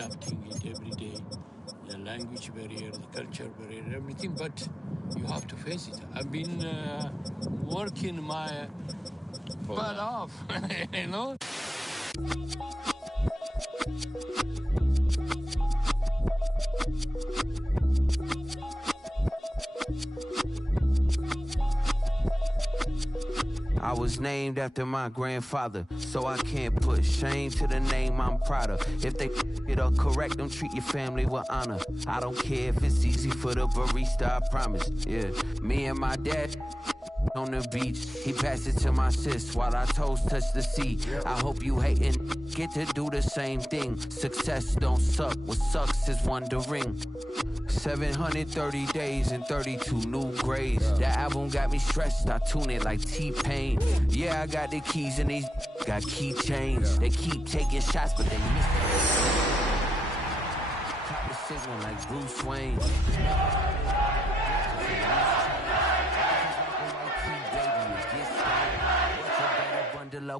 adapting it every day. The language barrier, the culture barrier, everything, but you have to face it. I've been working my butt off, you know? I was named after my grandfather, so I can't put shame to the name I'm proud of. If they it up correct, don't treat your family with honor. I don't care if it's easy for the barista, I promise. Yeah, me and my dad on the beach, he passed it to my sis while our toes touch the sea. I hope you hatin' get to do the same thing. Success don't suck, what sucks is wondering. 730 days and 32 new grades. That album got me stressed, I tune it like T-Pain. Yeah, I got the keys and these got keychains. They keep taking shots, but they miss it. Cop the signal like Bruce Wayne.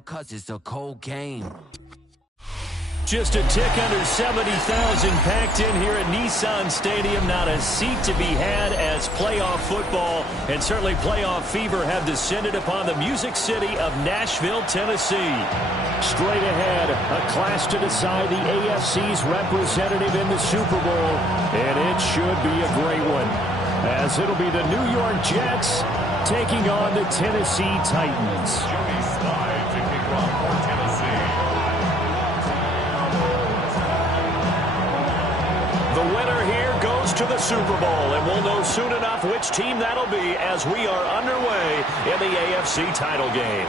Cause it's a cold game. Just a tick under 70,000 packed in here at Nissan Stadium. Not a seat to be had as playoff football and certainly playoff fever have descended upon the Music City of Nashville, Tennessee. Straight ahead, a clash to decide the AFC's representative in the Super Bowl, and it should be a great one, as it'll be the New York Jets taking on the Tennessee Titans. Joey Slye to kick off for Tennessee. The winner here goes to the Super Bowl, and we'll know soon enough which team that'll be as we are underway in the AFC title game.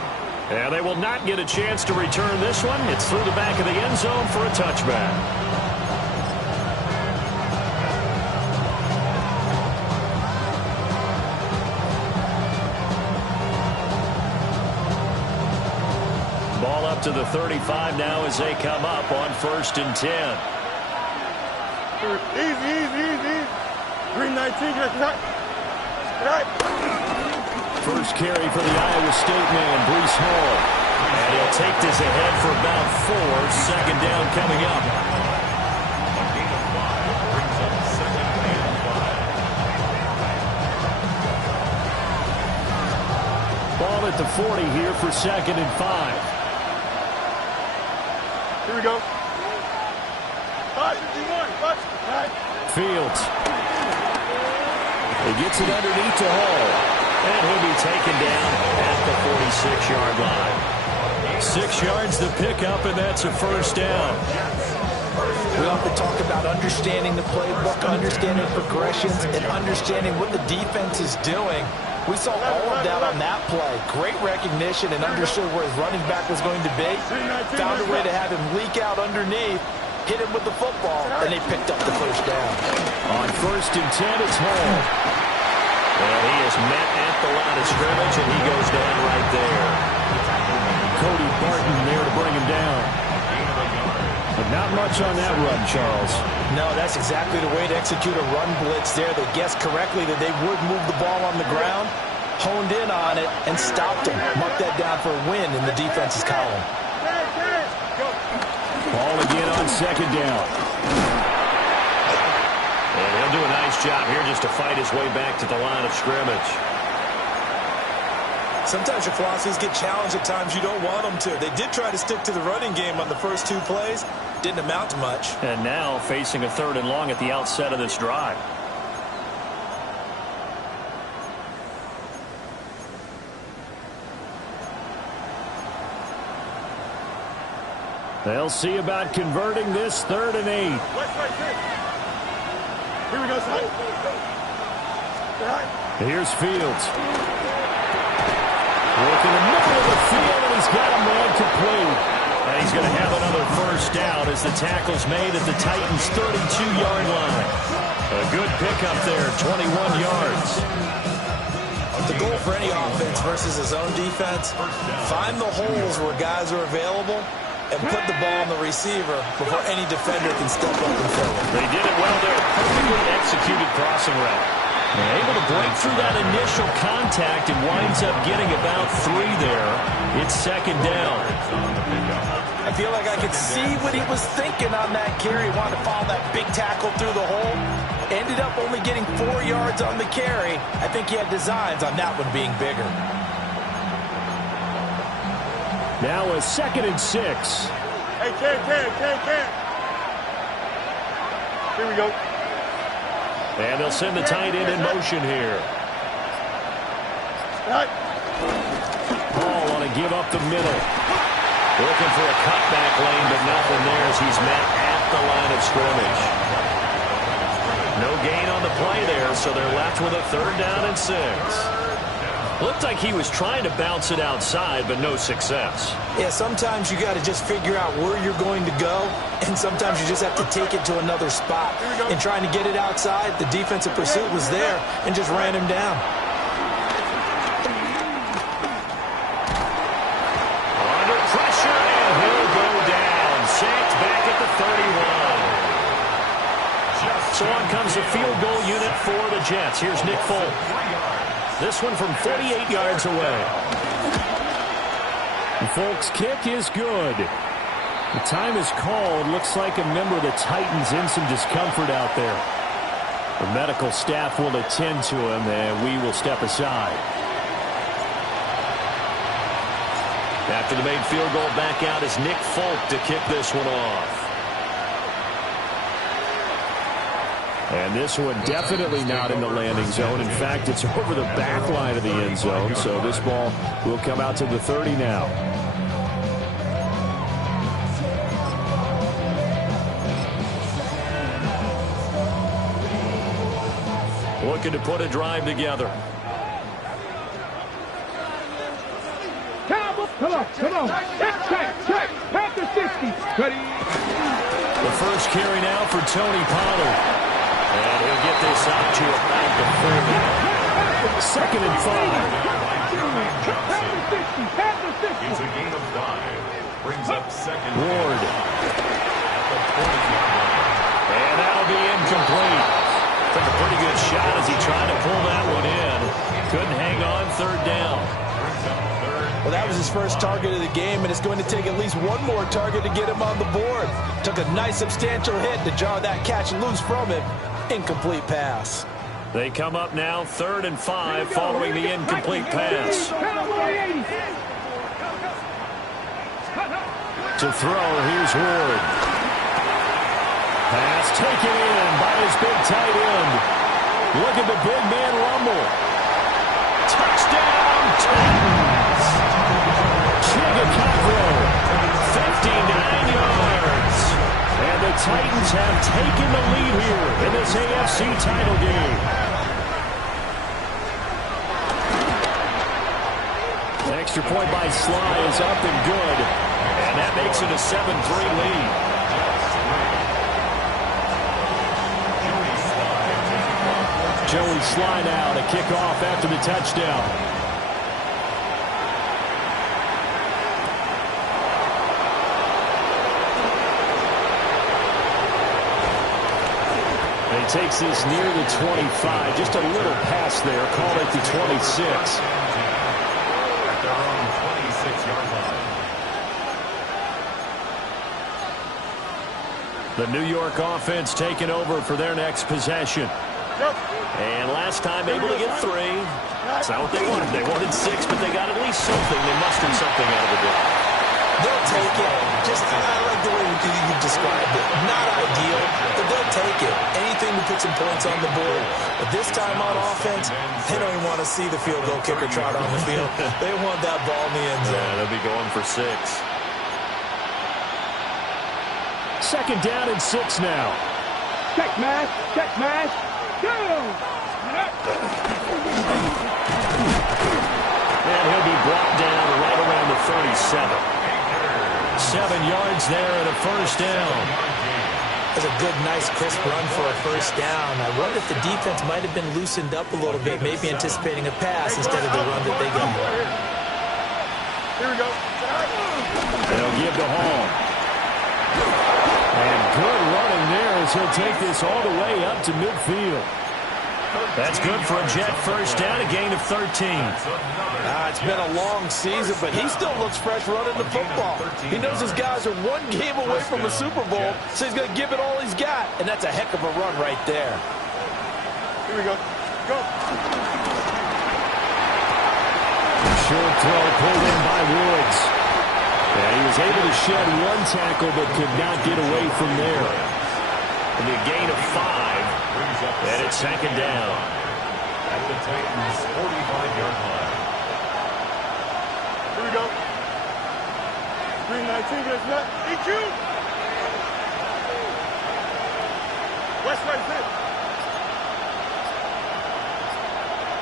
And they will not get a chance to return this one. It's through the back of the end zone for a touchback. Ball up to the 35 now as they come up on 1st and 10. Easy. 319, right. First carry for the Iowa State man, Breece Hall. And he'll take this ahead for about 4. Second down coming up. A gain of 5 brings up 2nd and 5. Ball at the 40 here for 2nd and 5. Here we go. 551. Fields. He gets it underneath to Hall. And he'll be taken down at the 46-yard line. 6 yards the pickup, and that's a first down. We often talk about understanding the playbook, understanding progressions, and understanding what the defense is doing. We saw all of that on that play. Great recognition and understood where his running back was going to be. Found a way to have him leak out underneath, hit him with the football, and they picked up the first down. On 1st and 10, it's Hall. And he is met at the line of scrimmage, and he goes down right there. Cody Barton there to bring him down. But not much on that run, Charles. No, that's exactly the way to execute a run blitz there. They guessed correctly that they would move the ball on the ground, honed in on it, and stopped him. Mark that down for a win in the defense's column. Ball again on 2nd down. And he'll do a nice job here just to fight his way back to the line of scrimmage. Sometimes your philosophies get challenged at times you don't want them to. They did try to stick to the running game on the first 2 plays. Didn't amount to much. And now facing a 3rd and long at the outset of this drive. They'll see about converting this 3rd and 8. Here we go, son. Here's Fields. Working the middle of the field, and he's got a man complete. And he's going to have another first down as the tackle's made at the Titans' 32-yard line. A good pickup there, 21 yards. The goal for any offense versus his own defense, find the holes where guys are available and put the ball on the receiver before any defender can step up and fill it. They did it well there. Perfectly executed crossing route. And able to break through that initial contact and winds up getting about 3 there. It's 2nd down. A feel like I could see what he was thinking on that carry. Wanted to follow that big tackle through the hole. Ended up only getting 4 yards on the carry. I think he had designs on that one being bigger. Now a 2nd and 6. Hey, Cam. Here we go. And they'll send the tight end in motion here. Ball on a give up the middle. Looking for a cutback lane, but nothing there as he's met at the line of scrimmage. No gain on the play there, so they're left with a 3rd down and 6. Looked like he was trying to bounce it outside, but no success. Yeah, sometimes you got to just figure out where you're going to go, and sometimes you just have to take it to another spot. And trying to get it outside, the defensive pursuit was there and just ran him down. Under pressure, and he'll go down. Sacked back at the 31. So on comes the field goal unit for the Jets. Here's Nick Folk. This one from 48 yards away. Folk's kick is good. The time is called. Looks like a member of the Titans in some discomfort out there. The medical staff will attend to him, and we will step aside. After the made field goal, back out is Nick Folk to kick this one off. And this one definitely not in the landing zone. In fact, it's over the back line of the end zone. So this ball will come out to the 30 now. Looking to put a drive together. Come on. Check. Panther 60. Ready. The first carry now for Tony Pollard. And he'll get this out to about the 30. 2nd and 5. It's a gain of 5. Brings up 2nd. Ward. And that'll be incomplete. Took a pretty good shot as he tried to pull that one in. Couldn't hang on 3rd down. Well, that was his first target of the game, and it's going to take at least one more target to get him on the board. Took a nice substantial hit to jar that catch loose from him. Incomplete pass. They come up now 3rd and 5 following the incomplete pass. To throw, here's Ward. Pass taken in by his big tight end. Look at the big man rumble. Touchdown, Titans! Chigacabro, 59 yards. And the Titans have taken the lead here in this AFC title game. The extra point by Sly is up and good. And that makes it a 7-3 lead. Joey Sly now to kick off after the touchdown. And he takes this near the 25. Just a little pass there. Call it the 26. At their own 26-yard line. The New York offense taking over for their next possession. And last time able to get 3. That's not what they wanted. They wanted 6, but they got at least something. They mustered something out of the drive. They'll take it. Just, I like the way you described it. Not ideal, but they'll take it. Anything to put some points on the board. But this time on offense, they don't even want to see the field goal kicker trot on the field. They want that ball in the end zone. Yeah, they'll be going for 6. 2nd down and 6 now. Check mash. Go! And he'll be brought down right around the 37. 7 yards there and a first down. That's a good, nice, crisp run for a first down. I wonder if the defense might have been loosened up a little bit, maybe anticipating a pass instead of the run that they got. Here we go. They'll give to Hall. And good running there as he'll take this all the way up to midfield. That's good for a Jet first down, a gain of 13. It's been a long season, but he still looks fresh running the football. He knows his guys are one game away from a Super Bowl, so he's going to give it all he's got, and that's a heck of a run right there. Here we go. Go. Short throw pulled in by Woods. And he was able to shed one tackle, but could not get away from there. And a gain of 5, and it's second down. At the Titans' 45-yard line. Here we go. 319, get us nut. EQ! West right fit.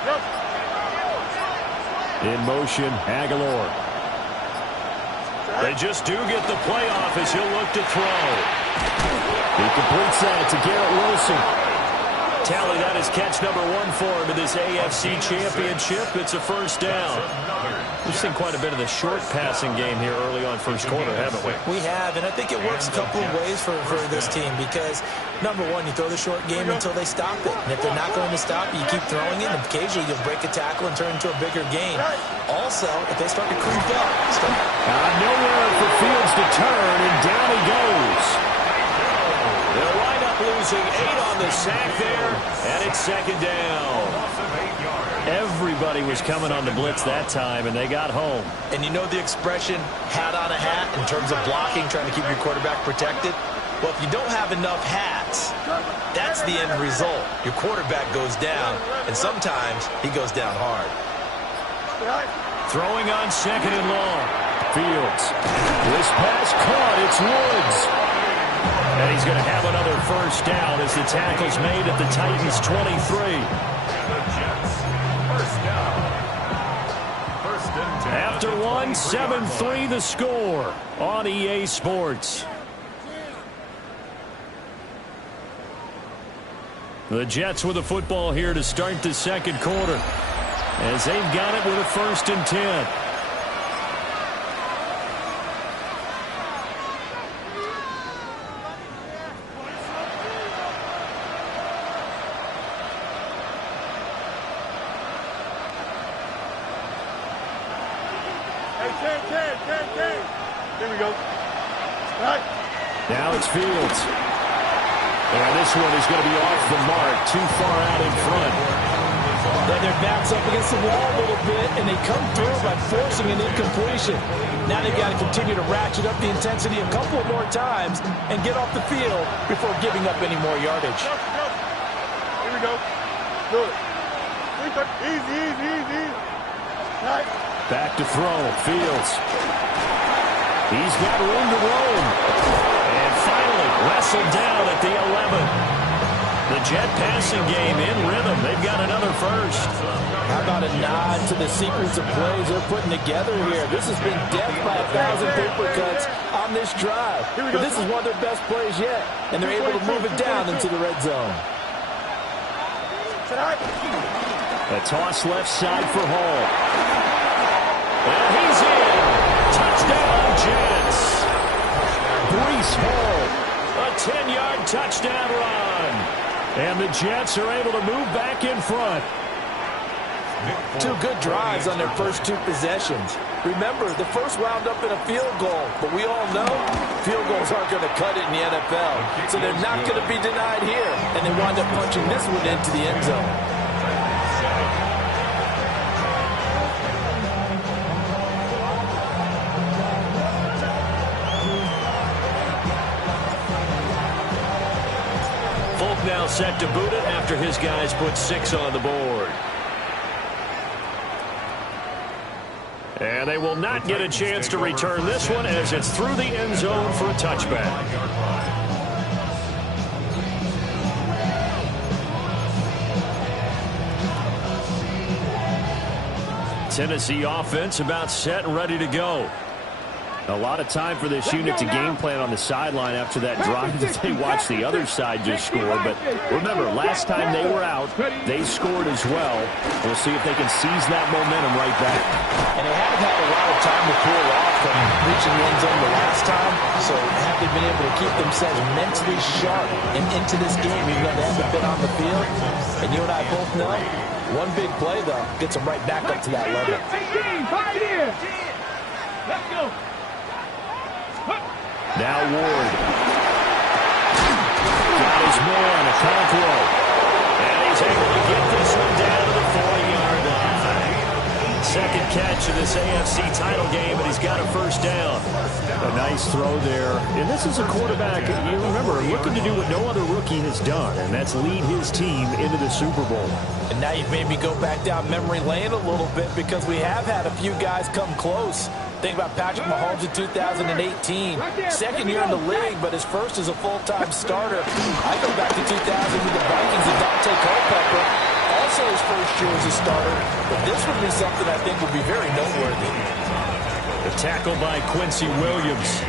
Yep. In motion, Aguilar. They just do get the playoff as he'll look to throw. He completes that to Garrett Wilson. Tally, that is catch number 1 for him in this AFC Championship. It's a first down. We've seen quite a bit of the short passing game here early on first quarter, haven't we? We have, and I think it works a couple of ways for this team because, number one, you throw the short game until they stop it. And if they're not going to stop it, you keep throwing it, and occasionally you'll break a tackle and turn it into a bigger gain. Also, if they start to creep up. Nowhere for Fields to turn, and down he goes. They'll wind up losing 8 on the sack there, and it's second down. Everybody was coming on the blitz that time, and they got home. And you know the expression, hat on a hat, in terms of blocking, trying to keep your quarterback protected? Well, if you don't have enough hats, that's the end result. Your quarterback goes down, and sometimes he goes down hard. Throwing on second and long. Fields. This pass caught. It's Woods. And he's going to have another first down as the tackle's made at the Titans' 23. After 1, 7-3 the score on EA Sports. The Jets with the football here to start the second quarter as they've got it with a 1st and 10. Here we go. Right. Now it's Fields. And this one is going to be off the mark, too far out in front. Then their back's up against the wall a little bit, and they come through by forcing an incompletion. Now they've got to continue to ratchet up the intensity a couple of more times and get off the field before giving up any more yardage. Here we go. Do it. Easy. Right. Back to throw. Fields. He's got room to roam. And finally wrestled down at the 11. The Jet passing game in rhythm. They've got another first. How about a nod to the sequence of plays they're putting together here? This has been death by 1,000 paper cuts on this drive. But this is one of their best plays yet, and they're able to move it down into the red zone. A toss left side for Hall. And he's in. Touchdown, Jets. Breece Hall. A 10-yard touchdown run. And the Jets are able to move back in front. 2 good drives on their first 2 possessions. Remember, the first wound up in a field goal, but we all know field goals aren't going to cut it in the NFL. So they're not going to be denied here, and they wind up punching this one into the end zone. Now set to boot it after his guys put 6 on the board. And they will not get a chance to return this one as it's through the end zone for a touchback. Tennessee offense about set and ready to go. A lot of time for this unit to game plan on the sideline after that drive that they watched the other side just score. But remember, last time they were out, they scored as well. We'll see if they can seize that momentum right back. And they haven't had a lot of time to cool off from reaching the end zone the last time. So have they been able to keep themselves mentally sharp and into this game, even though they haven't been on the field? And you and I both know, one big play, though, gets them right back up to that level. Let's go. Now Ward. Got his man, Okonkwo. And he's able to get this one down to the 40-yard line. Second catch of this AFC title game, and he's got a first down. A nice throw there. And this is a quarterback, you remember, looking to do what no other rookie has done, and that's lead his team into the Super Bowl. And now you've made me go back down memory lane a little bit because we have had a few guys come close. Think about Patrick Mahomes in 2018. Second year in the league, but his first as a full-time starter. I go back to 2000 with the Vikings and Dante Culpepper. Also his first year as a starter. But this would be something I think would be very noteworthy. The tackle by Quincy Williams.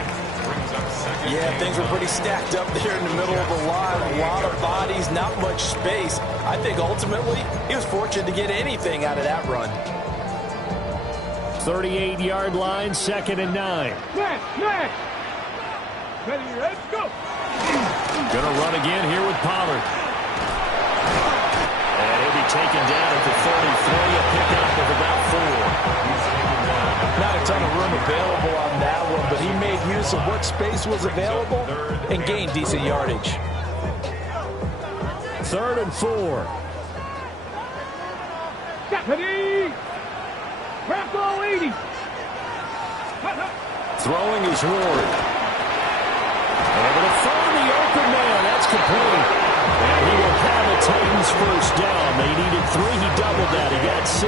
Yeah, things were pretty stacked up there in the middle of the line. A lot of bodies, not much space. I think ultimately he was fortunate to get anything out of that run. 38-yard line, 2nd and 9. Next. Ready, let's go. Gonna run again here with Pollard. And he'll be taken down at the 33, a pickup of about 4. Not a ton of room available on that one, but he made use of what space was available and gained decent yardage. 3rd and 4. Ready. Rambo 80. Throwing is Ward. Able to find the open man. That's complete. And he will have a Titans first down. They needed 3. He doubled that. He got 6.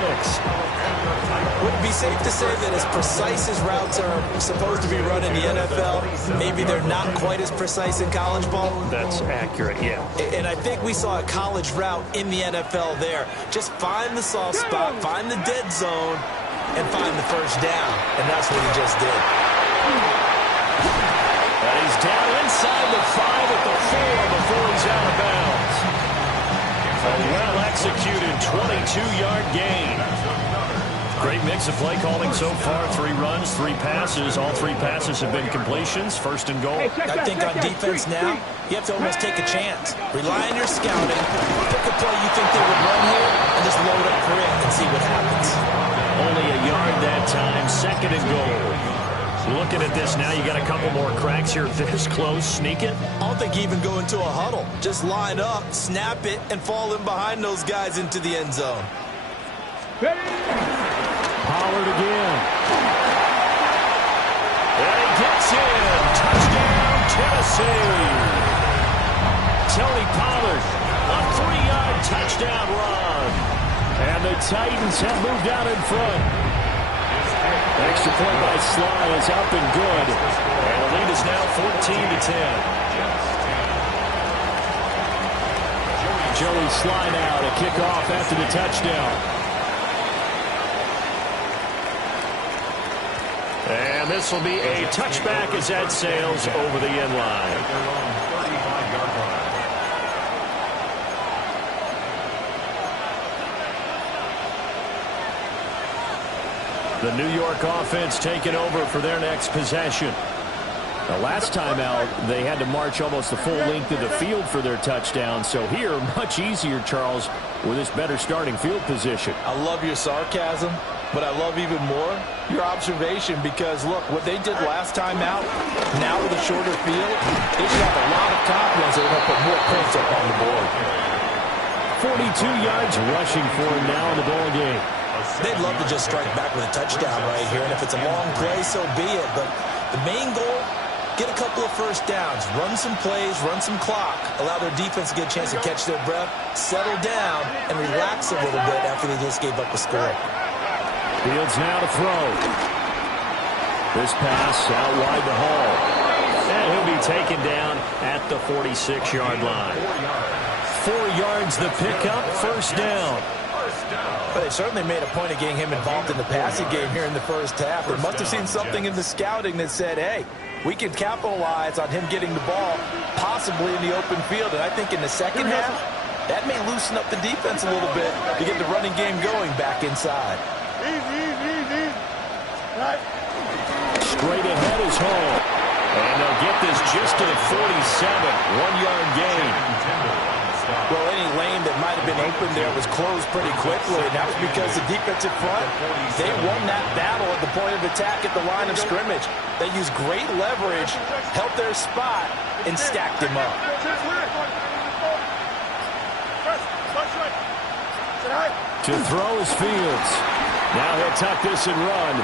Would it be safe to say that as precise as routes are supposed to be run in the NFL, maybe they're not quite as precise in college ball? That's accurate, yeah. And I think we saw a college route in the NFL there. Just find the soft spot, find the dead zone, and find the first down. And that's what he just did. And he's down inside the 5 at the 4 before he's out of bounds. A well-executed 22-yard gain. Great mix of play calling so far. 3 runs, 3 passes. All 3 passes have been completions. 1st and goal. I think on defense now, you have to almost take a chance. Rely on your scouting. Pick a play you think they would run here, and just load up for it and see what happens. Only a yard that time. 2nd and goal. Looking at this now, you got a couple more cracks here. This close, sneak it. I don't think even go into a huddle. Just line up, snap it, and fall in behind those guys into the end zone. Pollard again. And he gets in. Touchdown, Tennessee. Tony Pollard, a 3-yard touchdown run. And the Titans have moved out in front. Extra point by Sly is up and good. And the lead is now 14-10. Joey Sly now to kick off after the touchdown. And this will be a touchback as that sails over the end line. The New York offense taking over for their next possession. The last time out, they had to march almost the full length of the field for their touchdown. So here, much easier, Charles, with this better starting field position. I love your sarcasm, but I love even more your observation because, look, what they did last time out, now with a shorter field, they should have a lot of confidence they're going to put more points up on the board. 42 yards rushing for him now in the ball game. They'd love to just strike back with a touchdown right here, and if it's a long play, so be it. But the main goal, get a couple of first downs, run some plays, run some clock, allow their defense to get a chance to catch their breath, settle down, and relax a little bit after they just gave up a score. Fields now to throw. This pass out wide to Hall. And he'll be taken down at the 46-yard line. 4 yards the pickup, first down. But they certainly made a point of getting him involved in the passing game here in the first half. They must have seen something in the scouting that said, hey, we can capitalize on him getting the ball possibly in the open field. And I think in the second half, that may loosen up the defense a little bit to get the running game going back inside. Straight ahead is Hall. And they'll get this just to the 47. 1-yard gain. Well, any lane that might have been open there was closed pretty quickly, and that was because the defensive front, they won that battle at the point of attack at the line of scrimmage. They used great leverage, held their spot, and stacked him up. To throw is Fields. Now he'll tuck this and run.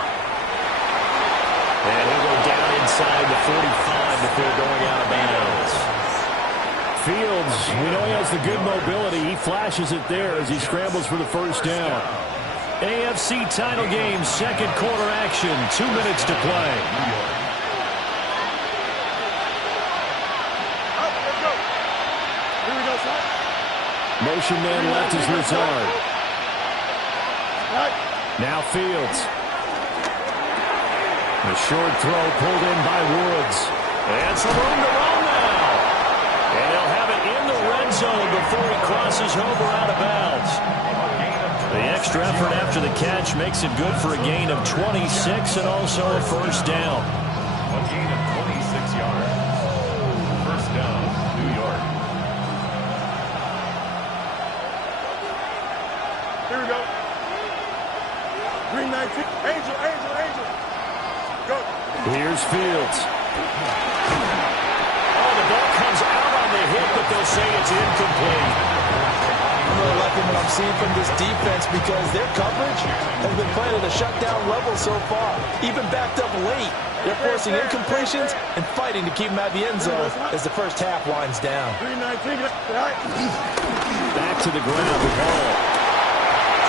And he'll go down inside the 45 before going out of bounds. Fields, we know he has the good mobility. He flashes it there as he scrambles for the first down. AFC title game, second quarter action. 2 minutes to play. Motion man left is Lazard. Now Fields. The short throw pulled in by Woods. And some room to run now. And he'll have it in the red zone before he crosses over out of bounds. The extra effort after the catch makes it good for a gain of 26 and also a first down. A gain of 26 yards. First down, New York. Here we go. Green 19. Angel. Go. Here's Fields. Oh, the ball comes out on the hit, but they'll say it's incomplete. I'm really liking what I'm seeing from this defense because their coverage has been playing at a shutdown level so far. Even backed up late, they're forcing incompletions and fighting to keep them out of the end zone as the first half winds down. Back to the ground with Hall.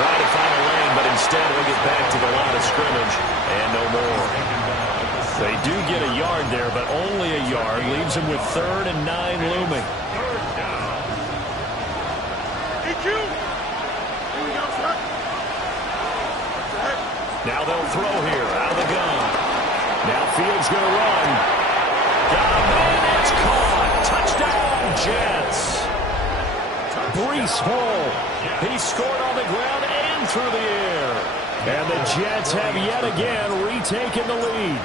Trying to find a lane, but instead we'll get back to the line of scrimmage and no more. They do get a yard there, but only a yard. Leaves them with 3rd and 9 looming. Now they'll throw here out of the gun. Now Fields going to run. Got a man, it's caught. Touchdown, Jets. Breece Hall. He scored on the ground and through the air. And the Jets have yet again retaken the lead.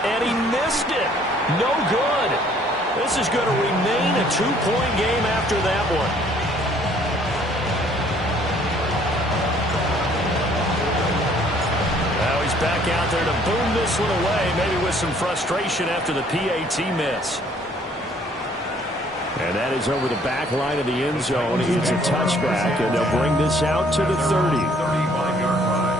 And he missed it. No good. This is going to remain a 2-point game after that one. Now he's back out there to boom this one away, maybe with some frustration after the PAT miss. And that is over the back line of the end zone. It's a touchback, and they'll bring this out to the 30. 35-yard line.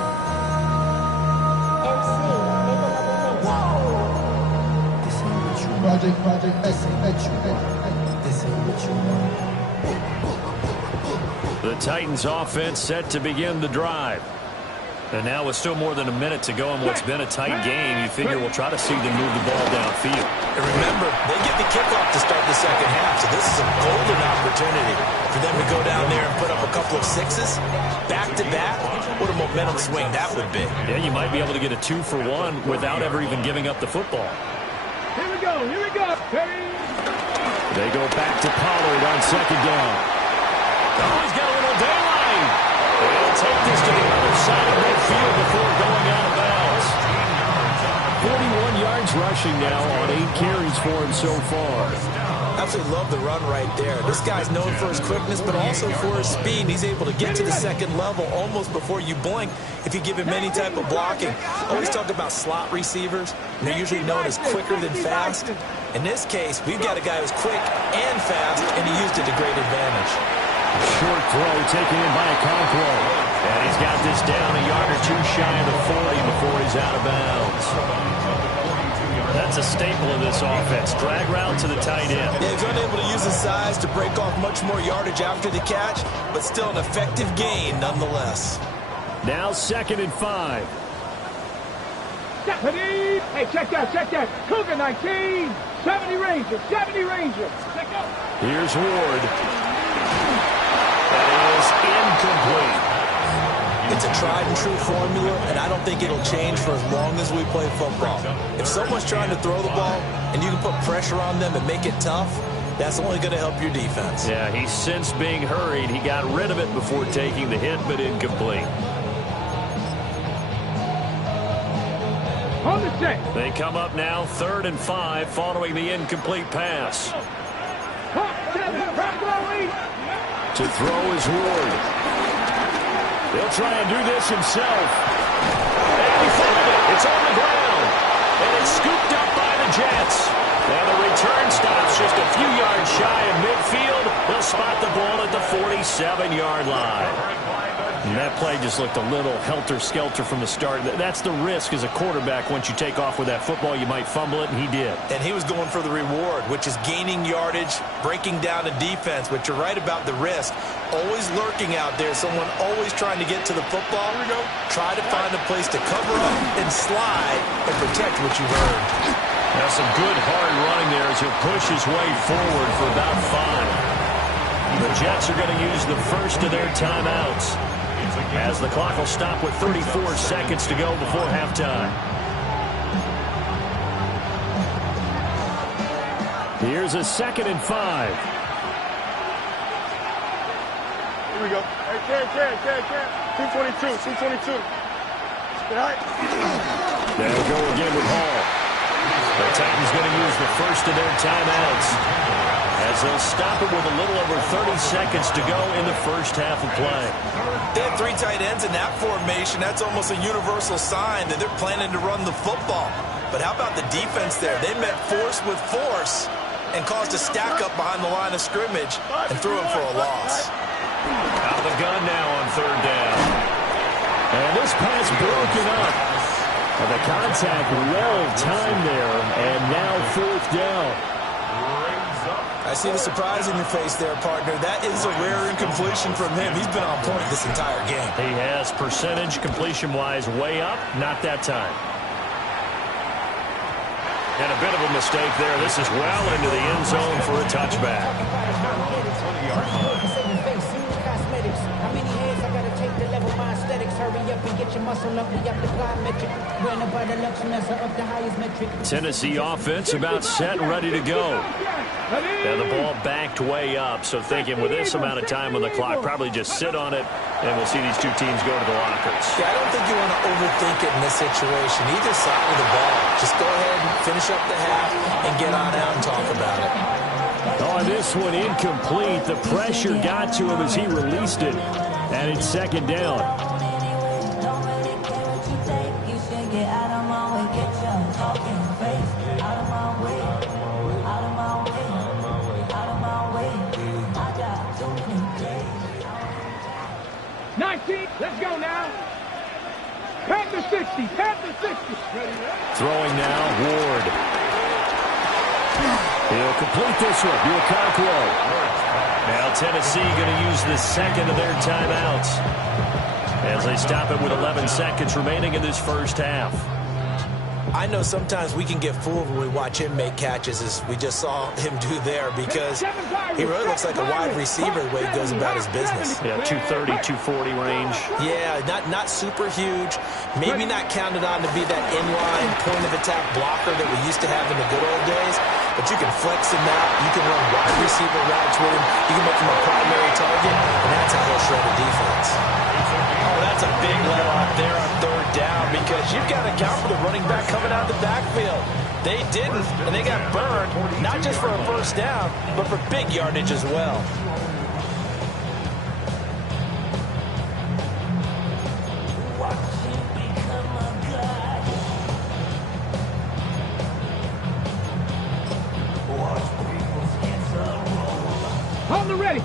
The Titans offense set to begin the drive. And now with still more than a minute to go in what's been a tight game, you figure we'll try to see them move the ball downfield. And remember, they get the kickoff to start the second half, so this is a golden opportunity for them to go down there and put up a couple of sixes back-to-back. What a momentum swing that would be. Yeah, you might be able to get a 2-for-1 without ever even giving up the football. Here we go. They go back to Pollard on second down. Oh, he's got a little daylight. They'll take this to the other side of midfield before going out of bounds. 41 yards rushing now on 8 carries for him so far. Absolutely love the run right there. This guy's known for his quickness, but also for his speed. He's able to get to the second level almost before you blink if you give him any type of blocking. Always talk about slot receivers. They're usually known as quicker than fast. In this case, we've got a guy who's quick and fast, and he used it to great advantage. Short throw taken in by Okonkwo. And he's got this down a yard or two shy of the 40 before he's out of bounds. That's a staple of this offense. Drag route to the tight end. Yeah, he's unable to use his size to break off much more yardage after the catch, but still an effective gain nonetheless. Now 2nd and 5. Hey, check that. Cougar 19. 70 Ranger. Check out. Here's Ward. It's a tried and true formula, and I don't think it'll change for as long as we play football. If someone's trying to throw the ball and you can put pressure on them and make it tough, that's only going to help your defense. Yeah, he's since being hurried. He got rid of it before taking the hit, but incomplete. On the check. They come up now 3rd and 5 following the incomplete pass. To throw is Ward. He'll try and do this himself. And he found it. It's on the ground. And it's scooped up by the Jets. And the return stops just a few yards shy of midfield. They'll spot the ball at the 47-yard line. And that play just looked a little helter-skelter from the start. That's the risk as a quarterback. Once you take off with that football, you might fumble it, and he did. And he was going for the reward, which is gaining yardage, breaking down a defense. But you're right about the risk. Always lurking out there, someone always trying to get to the football. Try to find a place to cover up and slide and protect what you've earned. That's some good hard running there as he'll push his way forward for about 5. The Jets are going to use the first of their timeouts, as the clock will stop with 34 seconds to go before halftime. Here's a 2nd and 5. Here we go. Hey, Ken. 222. All right. They'll go again with Hall. The Titans going to use the first of their timeouts, as they'll stop it with a little over 30 seconds to go in the first half of play. They had 3 tight ends in that formation. That's almost a universal sign that they're planning to run the football. But how about the defense there? They met force with force and caused a stack up behind the line of scrimmage and threw it for a loss. Out of the gun now on 3rd down. And this pass broken up. The contact well-timed there, and now 4th down. I see the surprise in your face there, partner. That is a rare incompletion from him. He's been on point this entire game. He has percentage completion-wise way up, not that time. And a bit of a mistake there. This is well into the end zone for a touchback. How many heads I gotta take to level my aesthetics? Hurry up and get your muscle up. We up the climb metric. When about the election, that's up the highest metric. Tennessee offense about set and ready to go. And the ball backed way up, so thinking with this amount of time on the clock, probably just sit on it, and we'll see these two teams go to the lockers. Yeah, I don't think you want to overthink it in this situation. Either side of the ball. Just go ahead and finish up the half and get on out and talk about it. On this one, incomplete. The pressure got to him as he released it, and it's 2nd down. Let's go now. Panther 60. Throwing now, Ward. He'll complete this one. Okonkwo. Now Tennessee going to use the 2nd of their timeouts, as they stop it with 11 seconds remaining in this first half. I know sometimes we can get fooled when we watch him make catches, as we just saw him do there, because he really looks like a wide receiver the way he goes about his business. Yeah, 230, 240 range. Yeah, not super huge. Maybe not counted on to be that inline point-of-attack blocker that we used to have in the good old days, but you can flex him out. You can run wide receiver routes with him. You can make him a primary target, and that's how he'll shred a defense. Oh, that's a big let-off there on 3rd down, because you've got to account for the running back coming out of the backfield. They didn't, and they got burned, not just for a first down, but for big yardage as well. On the ready.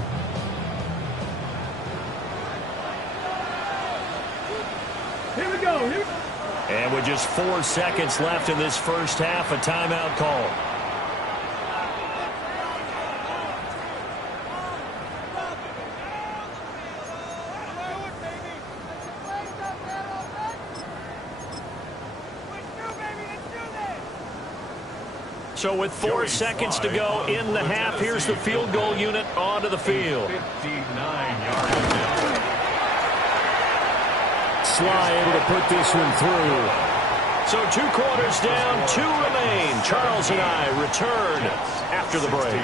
Here we go. And with just 4 seconds left in this first half, a timeout call. So with 4 seconds to go in the half, here's the field goal unit onto the field. 59 yards. Slye able to put this one through. So 2 quarters down, 2 remain. Charles and I return after the break.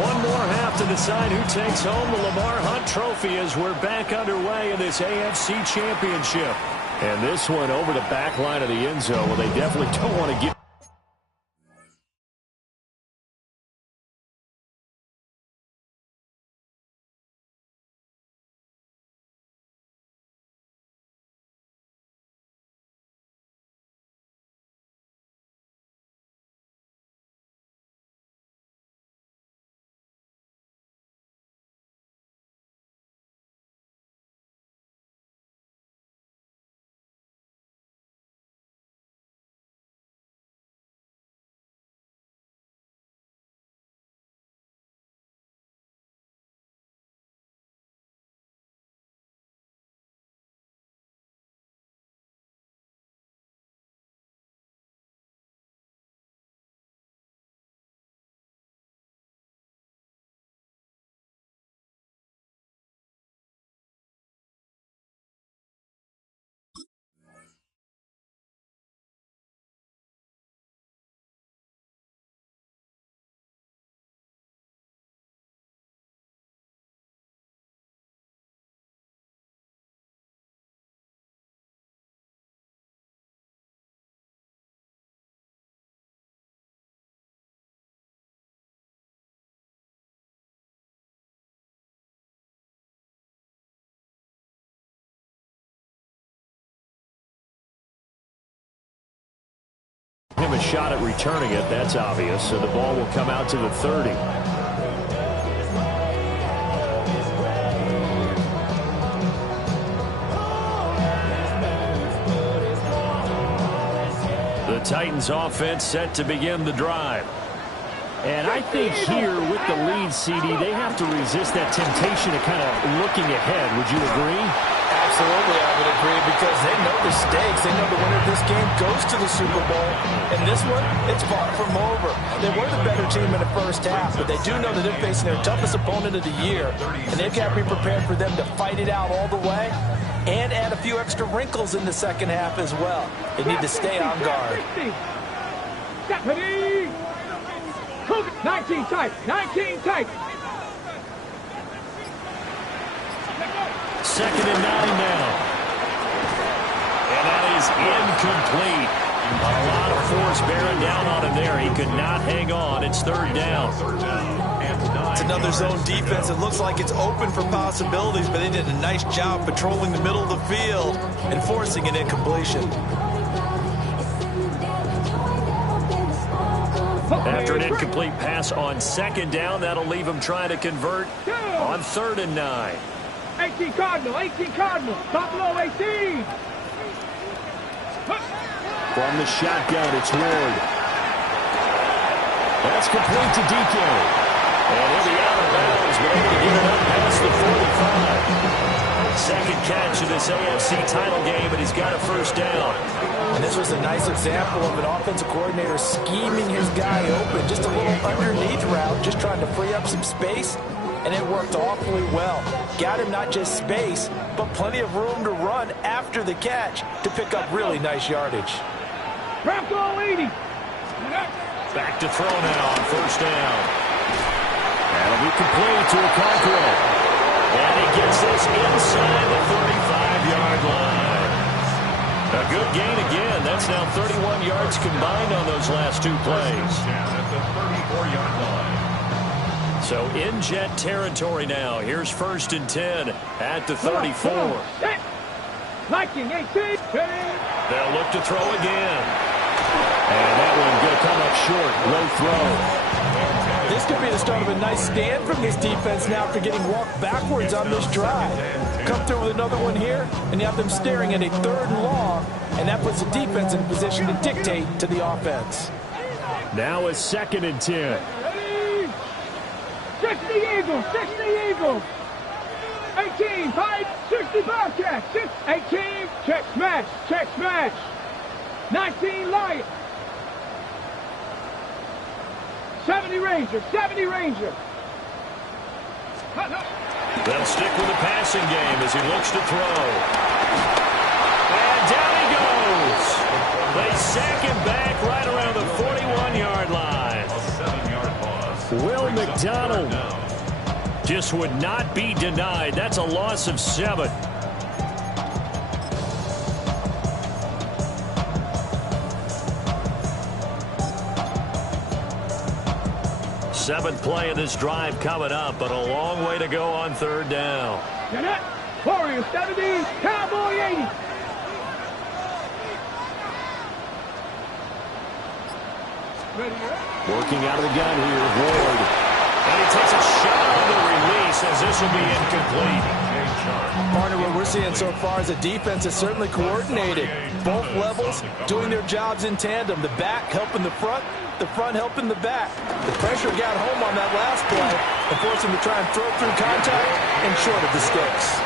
One more half to decide who takes home the Lamar Hunt Trophy as we're back underway in this AFC Championship. And this one over the back line of the end zone. Well, they definitely don't want to give. Him a shot at returning it, that's obvious. So the ball will come out to the 30. The Titans offense set to begin the drive. And I think here with the lead, CD, they have to resist that temptation of kind of looking ahead. Would you agree? Absolutely, I would agree, because they know the stakes. They know the winner of this game goes to the Super Bowl. And this one, it's far from over. They were the better team in the first half, but they do know that they're facing their toughest opponent of the year. And they've got to be prepared for them to fight it out all the way and add a few extra wrinkles in the second half as well. They need to stay on guard. 19 tight, 19 tight. Second and 9 now. And that is incomplete. A lot of force bearing down on him there. He could not hang on. It's third down. It's another zone defense. It looks like it's open for possibilities, but they did a nice job patrolling the middle of the field and forcing an incompletion. After an incomplete pass on second down, that'll leave him trying to convert on 3rd and 9. 18 Cardinal, 18 Cardinal, top low 18. From the shotgun, it's Ward. That's complete to DK. And he'll be out of bounds, but able to get it up past the 45. Second catch of this AFC title game, and he's got a first down. And this was a nice example of an offensive coordinator scheming his guy open. Just a little underneath route, just trying to free up some space, and it worked awfully well. Got him not just space, but plenty of room to run after the catch to pick up really nice yardage. Bronco 80. Back to throw now on first down. That'll be complete to Okonkwo. And he gets this inside the 35-yard line. A good gain again. That's now 31 yards combined on those last two plays. At the 34-yard line. So in Jet territory now. Here's 1st and 10 at the 34. Liking 18. They'll look to throw again. And that one going to come up short. Low throw. This could be the start of a nice stand from this defense now after getting walked backwards on this drive. Come through with another one here, and you have them staring at a 3rd and long, and that puts the defense in position to dictate to the offense. Now it's 2nd and 10. 60 Eagles, 60 Eagles. 18, 5, 60 Bobcats, 18, check smash, 19 Lions. 70 Ranger, 70 Ranger. They'll stick with the passing game as he looks to throw. And down he goes. They sack him back right around the 41-yard line. A 7-yard loss. Will McDonald just would not be denied. That's a loss of 7. Seventh play of this drive coming up, but a long way to go on third down. Jeanette, Warrior 70, Cowboy 80. Working out of the gun here, Ward. And he takes a shot on the release as this will be incomplete. Partner, what we're seeing so far is the defense is certainly coordinated. Both levels doing their jobs in tandem. The back helping the front helping the back. The pressure got home on that last play and forced him to try and throw through contact and short of the sticks.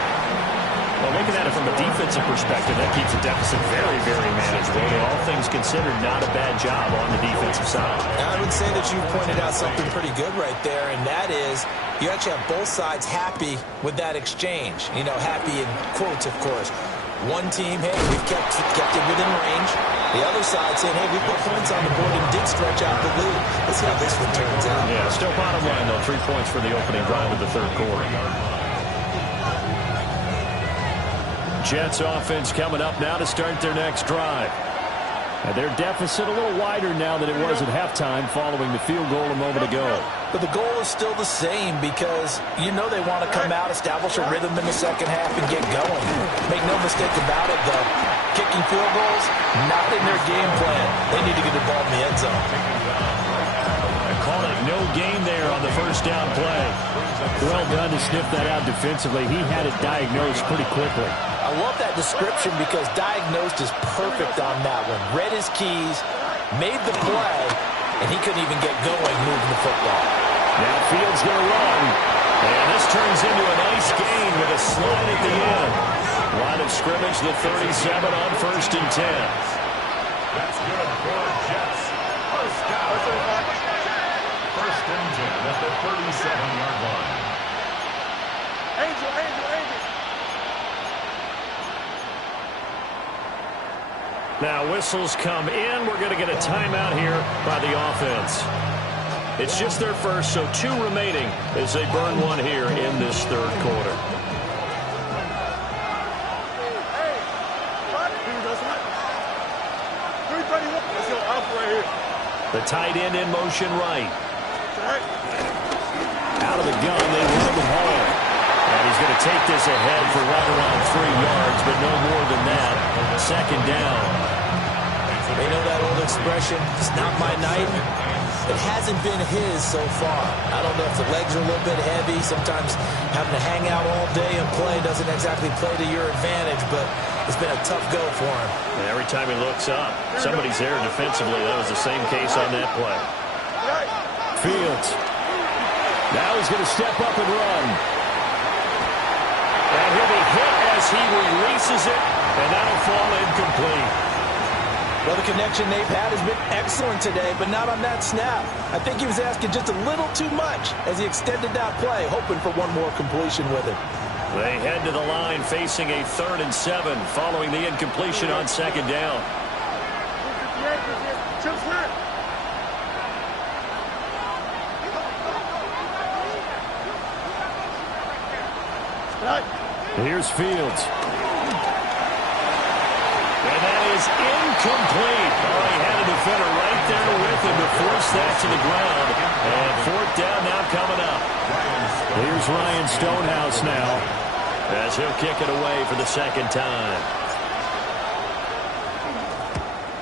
Well, looking at it from a defensive perspective, that keeps the deficit very, very manageable. All things considered, not a bad job on the defensive side. I would say that you pointed out something pretty good right there, and that is you actually have both sides happy with that exchange. You know, happy in quotes, of course. One team, hey, we've kept it within range. The other side saying, hey, we put points on the board and did stretch out the lead. Let's see how this one turns out. Yeah, still bottom line, though. 3 points for the opening drive of the third quarter. Jets offense coming up now to start their next drive. And their deficit a little wider now than it was at halftime following the field goal a moment ago. But the goal is still the same because you know they want to come out, establish a rhythm in the second half, and get going. Make no mistake about it, though. Kicking field goals, not in their game plan. They need to get the ball in the end zone. Call it no gain there on the first down play. Well done to sniff that out defensively. He had it diagnosed pretty quickly. I love that description because diagnosed is perfect on that one. Read his keys, made the play, and he couldn't even get going moving the football. Now Fields going to run. And this turns into a nice gain with a slide at the end. Line of scrimmage, the 37 on 1st and 10. That's good for Jets. First down. First and 10 at the 37-yard line. Angel. Now whistles come in. We're going to get a timeout here by the offense. It's just their first, so 2 remaining as they burn one here in this third quarter. The tight end in motion right. Out of the gun, they run the ball. And he's going to take this ahead for right around 3 yards, but no more than that. Second down. They know that old expression, it's not my night. It hasn't been his so far. I don't know if the legs are a little bit heavy. Sometimes having to hang out all day and play doesn't exactly play to your advantage, but it's been a tough go for him. And every time he looks up, somebody's there defensively. That was the same case on that play. Fields. Now he's going to step up and run. And he'll be hit as he releases it, and that'll fall incomplete. Well, the connection they've had has been excellent today, but not on that snap. I think he was asking just a little too much as he extended that play, hoping for one more completion with it. They head to the line facing a 3rd and 7 following the incompletion on second down. Here's Fields. And that is incomplete. Oh, he had a defender right there with him to force that to the ground. And 4th down now coming up. Here's Ryan Stonehouse now as he'll kick it away for the second time.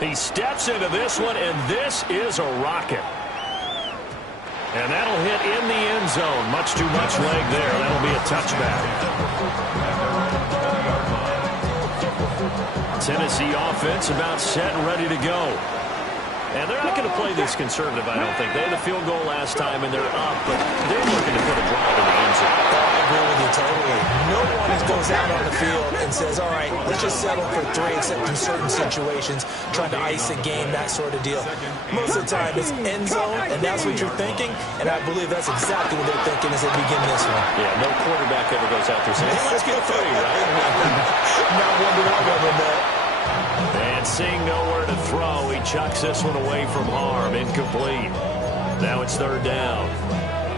He steps into this one, and this is a rocket. And that'll hit in the end zone. Much too much leg there. That'll be a touchback. Tennessee offense about set and ready to go. And they're not going to play this conservative, I don't think. They had the field goal last time, and they're up, but they're looking to put a drive in the end zone. I agree with you totally. No one goes out on the field and says, all right, let's just settle for 3, except in certain situations, trying to ice a game, that sort of deal. Most of the time, it's end zone, and that's what you're thinking, and I believe that's exactly what they're thinking as they begin this one. Yeah, no quarterback ever goes out there saying, hey, let's get 3, right? Not one to one of them, that. And seeing nowhere to throw, he chucks this one away from harm. Incomplete. Now it's 3rd down.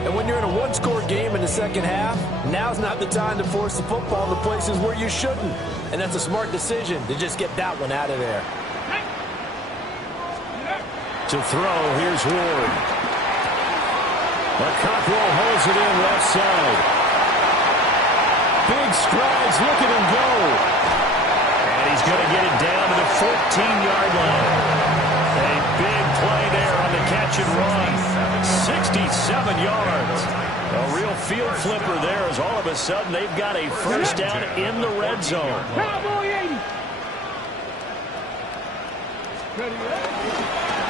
And when you're in a one-score game in the second half, now's not the time to force the football to places where you shouldn't. And that's a smart decision to just get that one out of there. To throw, here's Ward. But Cockrell holds it in left side. Big strides, look at him go. And he's going to get it down to the 14-yard line. A big play there on the catch and run. 67 yards. A real field flipper there as all of a sudden they've got a first down in the red zone. Cowboy 80.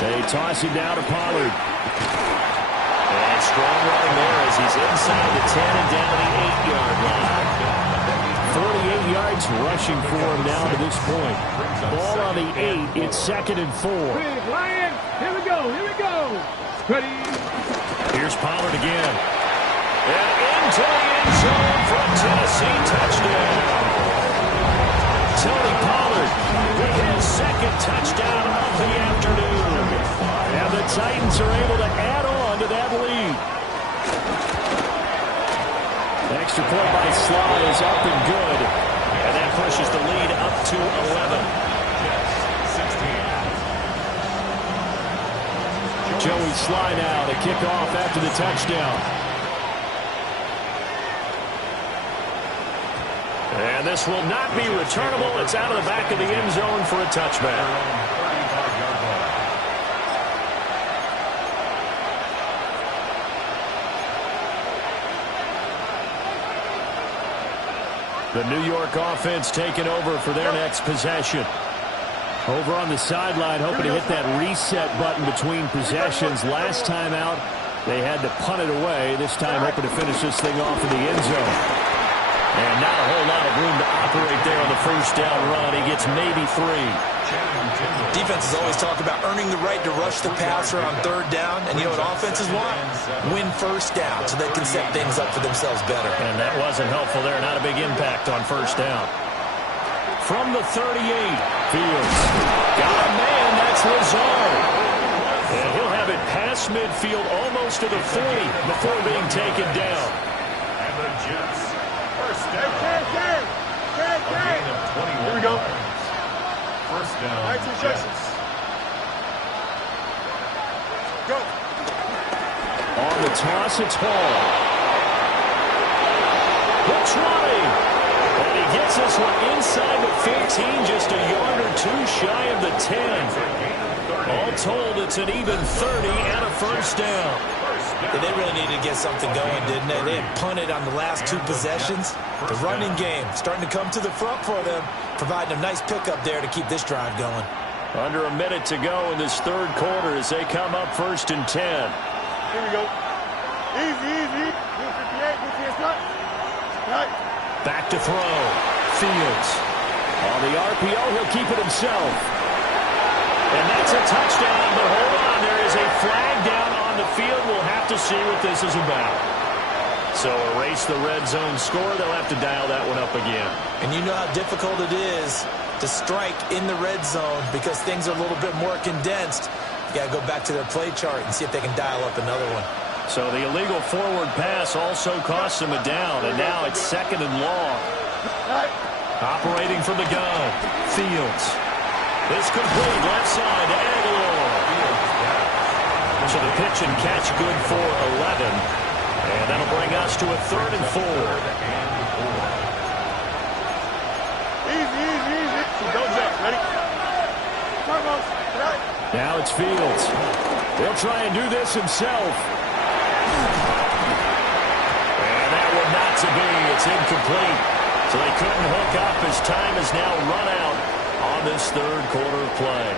They toss it down to Pollard. And strong running there as he's inside the 10 and down to the 8-yard line. 48 yards rushing for him now to this point. Ball on the 8. It's 2nd and 4. Big Lion. Here we go. Here we go. Ready. Here's Pollard again. And into the end zone for a Tennessee touchdown. Tony Pollard with his 2nd touchdown of the afternoon. And the Titans are able to add on to that lead. Extra point by Sly is up and good. And that pushes the lead up to 11. Joey Sly now to kick off after the touchdown. And this will not be returnable. It's out of the back of the end zone for a touchback. The New York offense taking over for their next possession. Over on the sideline, hoping to hit that reset button between possessions. Last time out, they had to punt it away. This time, hoping to finish this thing off in the end zone. And not a whole lot of room to operate there on the first down run. He gets maybe 3. Defenses always talk about earning the right to rush the passer on 3rd down. And you know what offenses want? Win first down so they can set things up for themselves better. And that wasn't helpful there. Not a big impact on first down. From the 38, Fields. Got a man, that's Lazard. And he'll have it past midfield almost to the 40 before being taken down. And the Jets, first down. A gain of 21. Here we go. First down, Jets. Go. On the toss, it's Hall. The try. And he gets this one inside the 15, just a yard or 2 shy of the 10. All told, it's an even 30 and a first down. They really needed to get something going, didn't they? They had punted on the last 2 possessions. The running game starting to come to the front for them, providing a nice pickup there to keep this drive going. Under a minute to go in this 3rd quarter as they come up 1st and 10. Here we go. Easy. 58, right. Back to throw. Fields. On the RPO, he'll keep it himself. And that's a touchdown, but hold on. There is a flag down on the field. We'll have to see what this is about. So erase the red zone score. They'll have to dial that one up again. And you know how difficult it is to strike in the red zone because things are a little bit more condensed. You got to go back to their play chart and see if they can dial up another one. So the illegal forward pass also costs him a down, and now it's 2nd and long. Operating from the gun, Fields. It's complete, left side to Aguilar. So the pitch and catch good for 11. And that'll bring us to a 3rd and 4. Easy. Go, Jack. Ready? Now it's Fields. He'll try and do this himself. And that one not to be. It's incomplete. So they couldn't hook up as time is now run out on this 3rd quarter of play.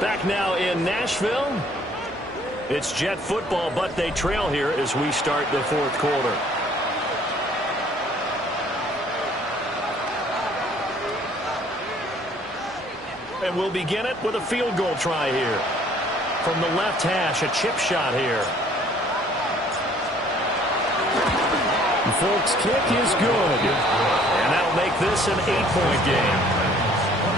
Back now in Nashville. It's Jet football, but they trail here as we start the fourth quarter. And we'll begin it with a field goal try here. From the left hash, a chip shot here. The Folks' kick is good. And that'll make this an 8-point game.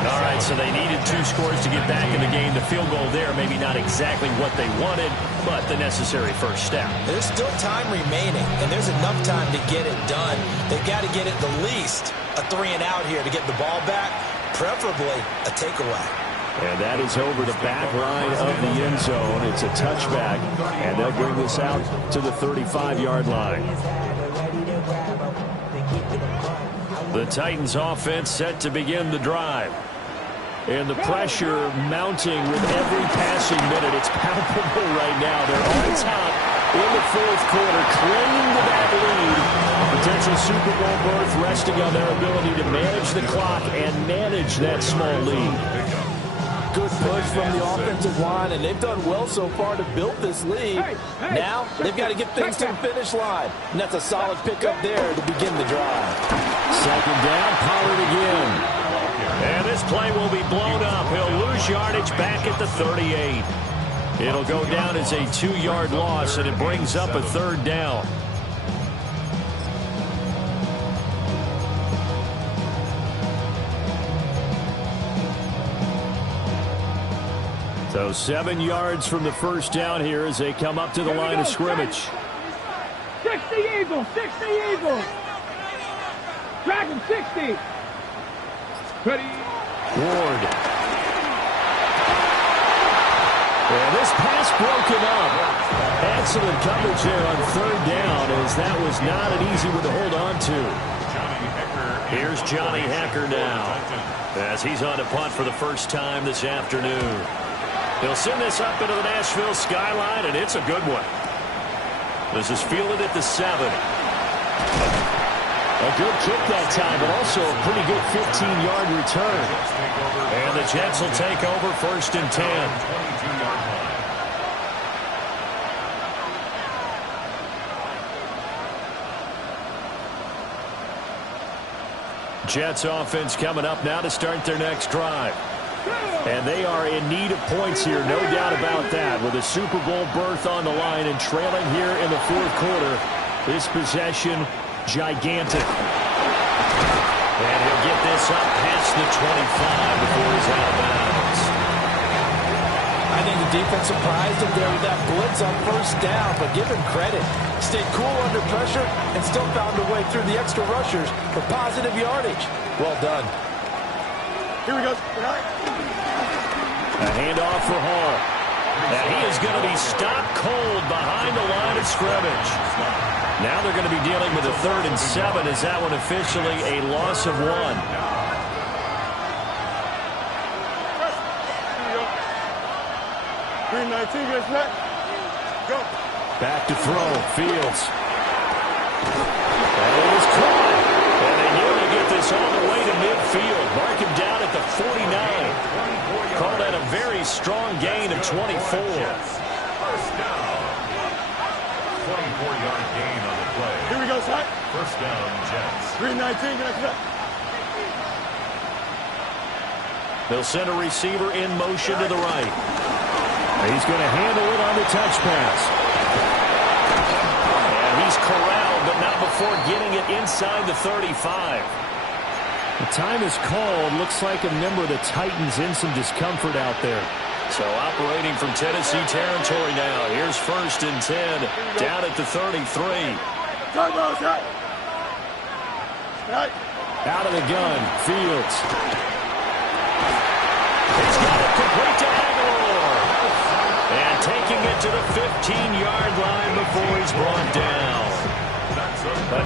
All right, so they needed 2 scores to get back in the game. The field goal there, maybe not exactly what they wanted, but the necessary first step. There's still time remaining, and there's enough time to get it done. They've got to get at the least a 3-and-out here to get the ball back, preferably a takeaway. And that is over the back line of the end zone. It's a touchback, and they'll bring this out to the 35-yard line. The Titans offense set to begin the drive. And the pressure mounting with every passing minute. It's palpable right now. They're on top in the fourth quarter, clinging to that lead. Potential Super Bowl berth resting on their ability to manage the clock and manage that small lead. Good push from the offensive line, and they've done well so far to build this lead. Now they've got to get things to the finish line, and that's a solid pickup there to begin the drive. Second down, Pollard again. And this play will be blown up. He'll lose yardage back at the 38. It'll go down as a 2-yard loss, and it brings up a third down. So 7 yards from the first down here as they come up to the line of scrimmage. 60 Eagles, 60 Eagles. Dragon 60. Ready. Ward. And this pass broken up. Excellent coverage there on third down, as that was not an easy one to hold on to. Here's Johnny Hekker now, as he's on to punt for the first time this afternoon. He'll send this up into the Nashville skyline, and it's a good one. This is fielded at the 7. A good kick that time, but also a pretty good 15-yard return. And the Jets will take over first and 10. Jets offense coming up now to start their next drive. And they are in need of points here, no doubt about that. With a Super Bowl berth on the line and trailing here in the fourth quarter, this possession gigantic. And he'll get this up past the 25 before he's out of bounds. I think the defense surprised him there with that blitz on first down, but give him credit. Stayed cool under pressure and still found a way through the extra rushers for positive yardage. Well done. Here we go. A handoff for Hall. And he is going to be stopped cold behind the line of scrimmage. Now they're going to be dealing with a 3rd and 7. Is that one officially a loss of 1? Green 19, gets back. Go. Back to throw. Fields. And it is caught. And they nearly get this all the way to midfield. Mark him down at the 49. Called that a very strong gain of 24. First down. 24-yard gain on the play. Here we go, Ty. First down, Jets. Green 19, get back. They'll send a receiver in motion to the right. He's going to handle it on the touch pass. And he's corralled, but not before getting it inside the 35. The time is called. Looks like a member of the Titans in some discomfort out there. So operating from Tennessee territory now. Here's first and 10 down at the 33. Out of the gun, Fields. He's got it complete to Aguilar. And taking it to the 15-yard line before he's brought down.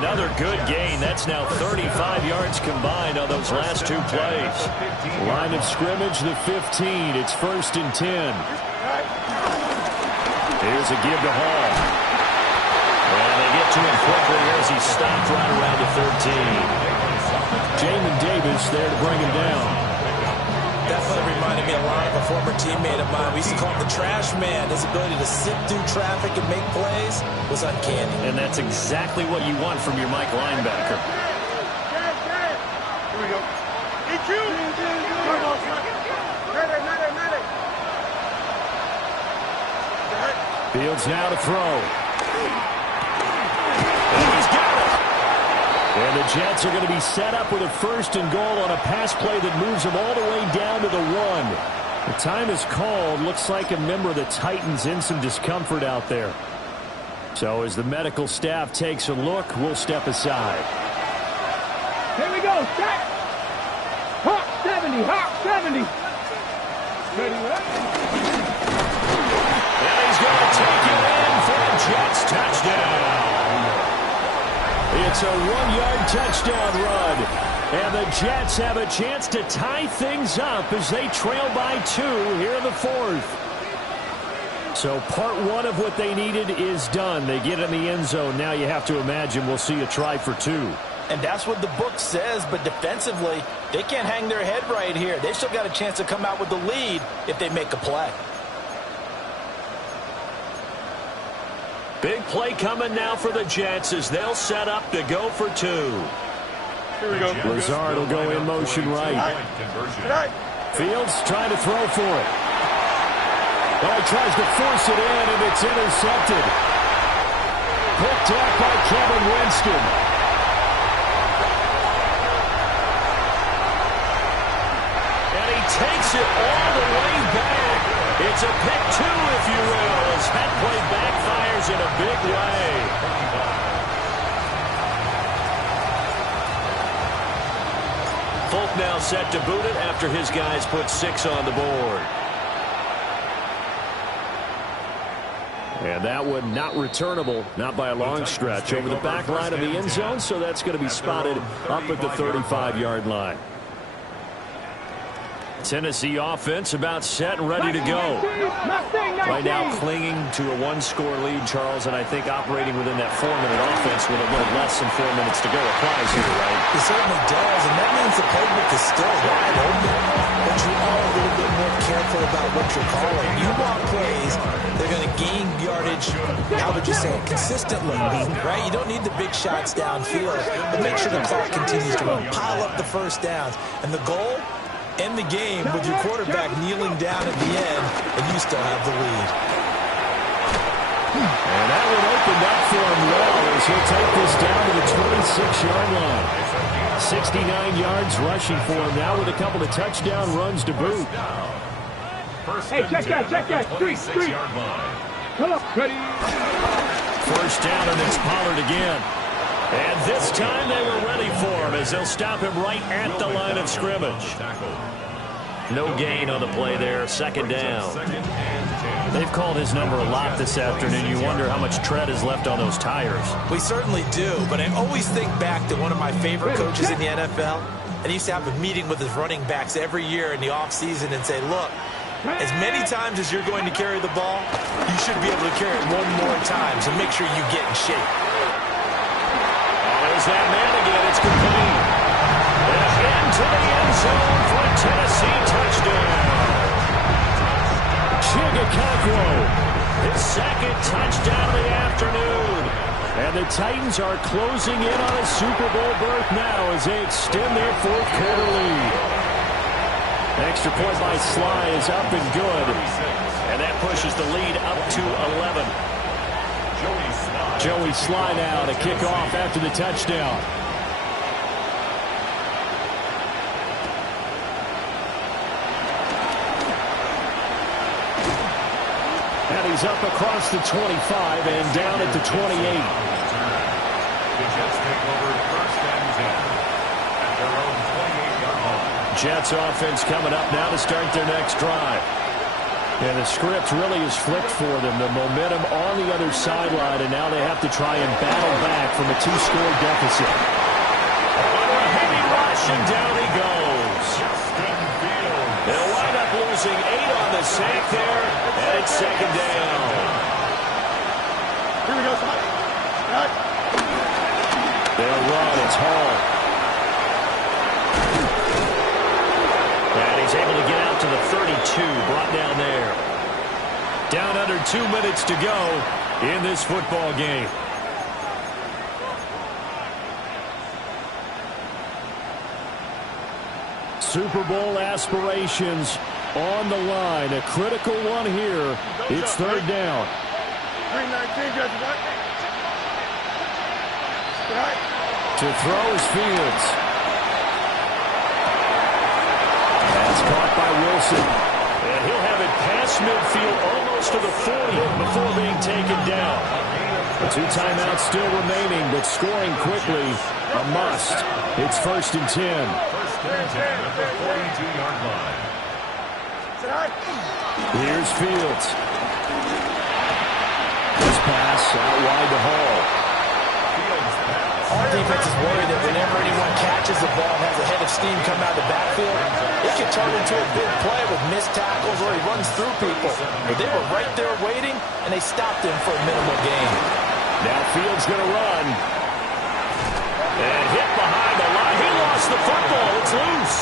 Another good gain. That's now 35 yards combined on those last 2 plays. Line of scrimmage, the 15. It's first and 10. Here's a give to Hall. And they get to him quickly as he stopped right around the 13. Jamin Davis there to bring him down. Definitely reminded me a lot of a former teammate of mine. We used to call him the trash man. His ability to sit through traffic and make plays was uncanny. And that's exactly what you want from your Mike linebacker. Here we go. EQ! Fields now to throw. And he's got it. And the Jets are going to be set up with a 1st and goal on a pass play that moves them all the way down to the 1. The time is called. Looks like a member of the Titans in some discomfort out there. So as the medical staff takes a look, we'll step aside. Here we go. Set. Hawk 70. Hawk 70. Ready, And he's going to take it in for a Jets touchdown. It's a 1-yard touchdown run. And the Jets have a chance to tie things up as they trail by 2 here in the 4th. So part 1 of what they needed is done. They get in the end zone. Now you have to imagine we'll see a try for 2. And that's what the book says, but defensively, they can't hang their head right here. They still got a chance to come out with the lead if they make a play. Big play coming now for the Jets as they'll set up to go for 2. Here we go. Lazard will go in motion right. Fields trying to throw for it. Oh, he tries to force it in, and it's intercepted. Picked up by Kevin Winston. And he takes it all the way back. It's a pick 2, if you will, as that play backfires in a big way. Folk now set to boot it after his guys put 6 on the board. And that one not returnable, not by a long stretch, over the back line of the end zone, so that's going to be spotted up at the 35-yard line. Tennessee offense about set and ready to go. Right now clinging to a 1-score lead, Charles, and I think operating within that 4-minute offense with a little less than 4 minutes to go applies here, right? It certainly does, and that means the playbook is still wide open. But you are a little bit more careful about what you're calling. You want plays, they're going to gain yardage, how would you say it, consistently, right? You don't need the big shots downfield, but make sure the clock continues to run. Pile up the first downs. And the goal? End the game with your quarterback kneeling down at the end, and you still have the lead. And that one opened up for him well as he'll take this down to the 26-yard line. 69 yards rushing for him now with a couple of touchdown runs to boot. Hey, check that. Street. Come on, ready. First down, and it's Pollard again. And this time they were ready for him as they'll stop him right at the line of scrimmage. No gain on the play there, 2nd down. They've called his number a lot this afternoon. You wonder how much tread is left on those tires. We certainly do, but I always think back to one of my favorite coaches in the NFL. And he used to have a meeting with his running backs every year in the offseason and say, look, as many times as you're going to carry the ball, you should be able to carry it one more time, so make sure you get in shape. There's that man again. It's complete. Into the end zone for a Tennessee touchdown. Chigakakwo, His 2nd touchdown of the afternoon. and the Titans are closing in on a Super Bowl berth now as they extend their 4th quarter lead. Extra point by Sly is up and good. And that pushes the lead up to 11. Joey Sly now to kick off after the touchdown. And he's up across the 25 and down at the 28. The Jets take over 1st and 10 at their own 28-yard line. Jets offense coming up now to start their next drive. And the script really is flipped for them. The momentum on the other sideline, and now they have to try and battle back from a 2-score deficit. A heavy rush, and down he goes. They'll wind up losing 8 on the sack there, and it's 2nd down. Here we go, somebody. They'll run. It's Hall. And he's able to get out brought down there. Down under 2 minutes to go in this football game. Super Bowl aspirations on the line. A critical one here. It's third down. 319, just what? To throw is Fields. That's caught by Wilson. And he'll have it past midfield almost to the 40 before being taken down. The 2 timeouts still remaining, but scoring quickly a must. It's 1st and 10. 1st and 10 at the 42-yard line. Here's Fields. This pass out wide to Hall. Defense is worried that whenever anyone catches the ball and has a head of steam come out of the backfield, it can turn into a big play with missed tackles or he runs through people. But they were right there waiting, and they stopped him for a minimal gain. Now Fields going to run. And hit behind the line. He lost the football. It's loose.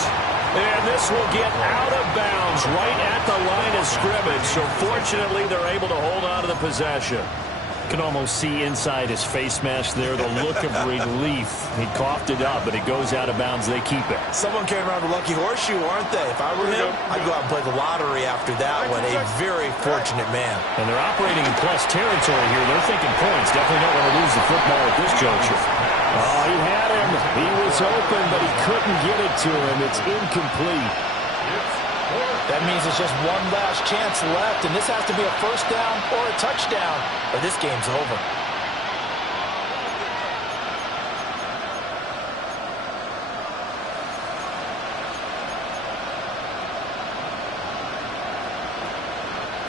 And this will get out of bounds right at the line of scrimmage. So fortunately, they're able to hold on to the possession. Can almost see inside his face mask there the look of relief. He coughed it up, but it goes out of bounds. They keep it. Someone came around with a lucky horseshoe, aren't they? If I were him, I'd go out and play the lottery after that one. A very fortunate man. And they're operating in plus territory here. They're thinking points. Definitely don't want to lose the football at this juncture. Oh, he had him. He was open, but he couldn't get it to him. It's incomplete. That means it's just one last chance left, and this has to be a first down or a touchdown, or this game's over.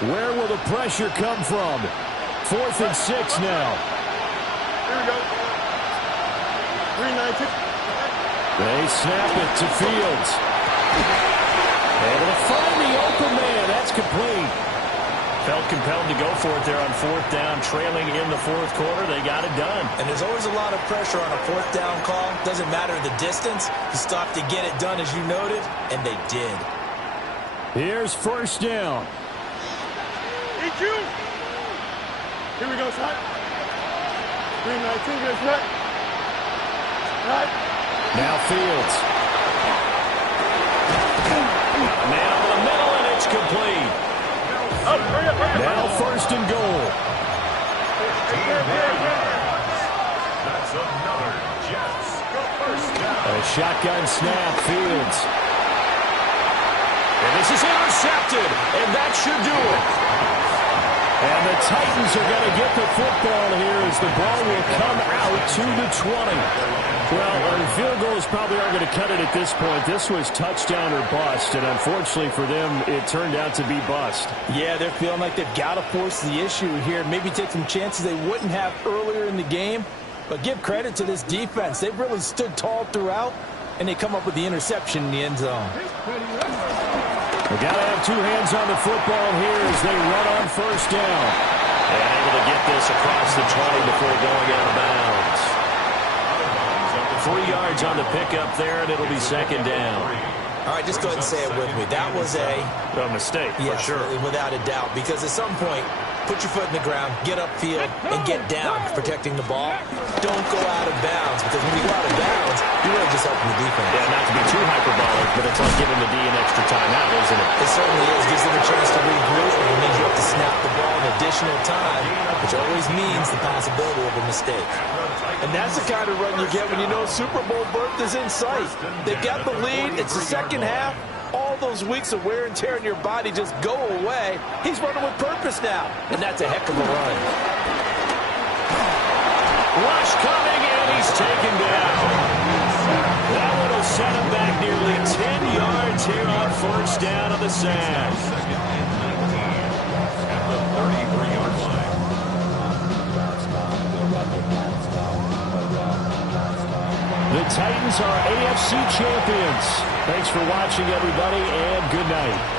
Where will the pressure come from? 4th and 6 now. Here we go. 319. They snap it to Fields. Able to find the open man. That's complete. Felt compelled to go for it there on 4th down, trailing in the 4th quarter. They got it done. And there's always a lot of pressure on a 4th down call. Doesn't matter the distance. You stop to get it done, as you noted, and they did. Here's 1st down. Eat you. Here we go, son. 319, just what? Right. Now Fields. Man over the middle, and it's complete. Now 1st and goal. That's another Jets. First down. A shotgun snap, Fields. And this is intercepted, and that should do it. And the Titans are going to get the football here as the ball will come out to the 20. Well, field goals probably aren't going to cut it at this point. This was touchdown or bust, and unfortunately for them, it turned out to be bust. Yeah, they're feeling like they've got to force the issue here. Maybe take some chances they wouldn't have earlier in the game. But give credit to this defense. They've really stood tall throughout, and they come up with the interception in the end zone. They got to have 2 hands on the football here as they run on 1st down. And able to get this across the 20 before going out of bounds. 3 yards on the pickup there, and it'll be 2nd down. All right, just go ahead and say it with me. That was a mistake, yes, for sure. Without a doubt, because at some point, put your foot in the ground, get upfield, and get down protecting the ball. Don't go out of bounds, because when you go out of bounds, you're really just helping the defense. Yeah, not to be too hyperbolic, but it's like giving the D an extra timeout, isn't it? It certainly is. Gives them a chance to regroup, and it means you have to snap the ball an additional time, which always means the possibility of a mistake. And that's the kind of run you get when you know Super Bowl berth is in sight. They've got the lead. It's the second half. All those weeks of wear and tear in your body just go away. He's running with purpose now, and that's a heck of a run. Rush coming, and he's taken down. That one will set him back nearly 10 yards here on 1st down of the sack. At the 33-yard line. The Titans are AFC champions. Thanks for watching, everybody, and good night.